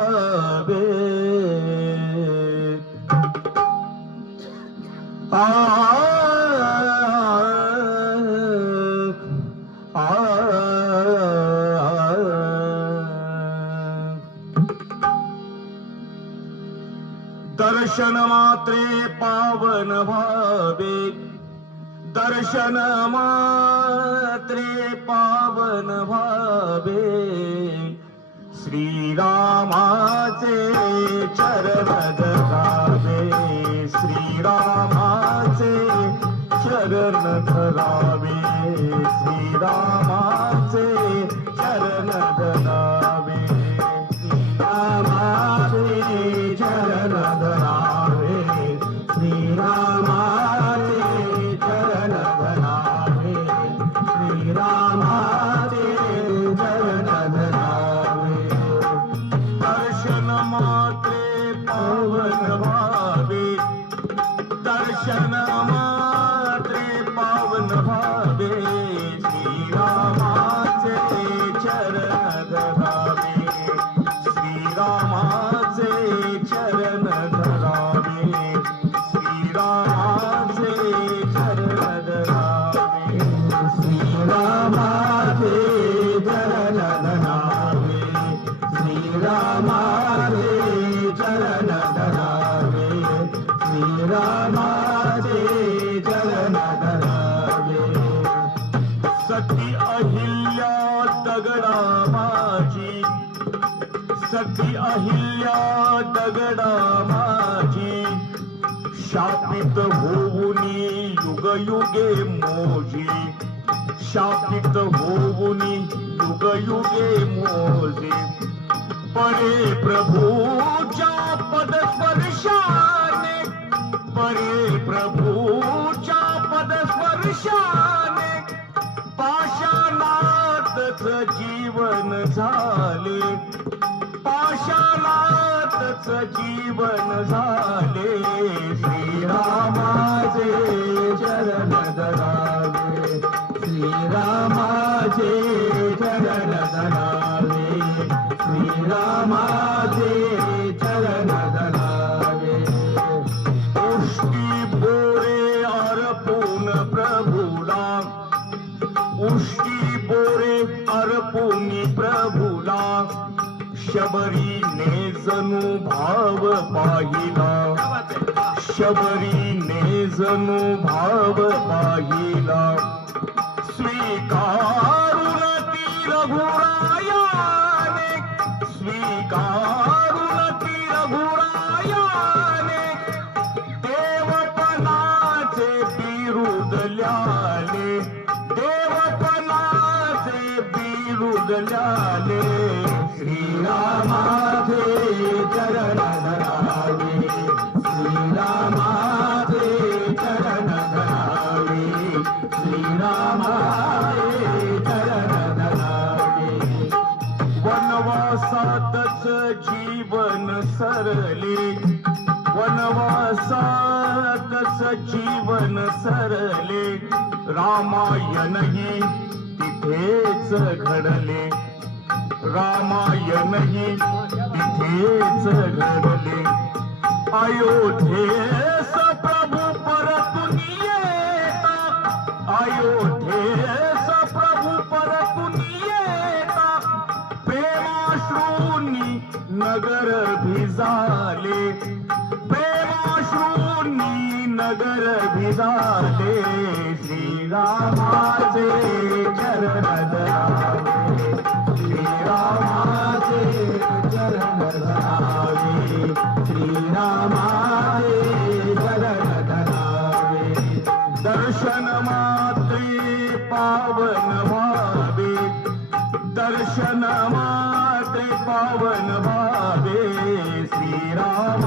भावे दर्शन मात्रे पावन भावे दर्शन मात्रे पावन भावे श्रीरामाचे चरण धरावे श्रीरामाचे चरण धरावे श्रीरामाचे चरण धरावे श्रीरामाचे चरण धरावे श्रीरामाचे चरण धरावे श्रीरामाचे चरण धरावे दर्शन मात्रे पावन भावे दर्शन मात्रे पावन भावे श्रीरामाचे चरण धरावे श्रीरामाचे चरण धरावे श्रीरामाचे चरण धरावे श्रीरामाचे चरण धरावे श्रीरामाचे चरण धरावे श्रीरामाचे चरण धरावे सती अहिल्या दगडा माझी सती अहिल्या दगडा माझी शापित होऊनी युगयुगे मोजी शापित होऊनी युगयुगे मोजी परे प्रभूच्या पदस्पर्शाने परे प्रभूच्या पदस्पर्शाने पाषाणातच जीवन झाले पाषाणातच जीवन झाले श्रीरामाचे चरण धरावे श्रीरामाचे चरण धरावे श्रीरामाचे चरण धरावे उष्टी बोरे अर्पून प्रभूला उष्टी बोरे अर्पुनी प्रभूला शबरीने जणू भाव पाहिला शबरीने जणू भाव पाहिला स्वीकारून ती रघुरायाने स्वीकारून ती रघुरायाने देवपणाचे बिरुद ल्याले देवपणाचे बिरुद ल्याले श्रीरामाचे चरण धरावे श्रीरामाचे चरण धरावे श्रीरामाचे चरण धरावे वनवासातच जीवन सरले वनवासातच जीवन सरले रामायणही तिथेच घडले रामायणही तिथेच घडले अयोध्येस प्रभू परतून येता अयोध्येस प्रभू परतून येता प्रेमाश्रूंनी नगर भिजाले प्रेमाश्रूंनी नगर भिजाले श्रीरामाचे चरण धरावे श्रीरामाचे चरण धरावे श्रीरामाचे चरण धरावे दर्शन मात्रे पावन भावे दर्शन मात्रे पावन भावे श्रीराम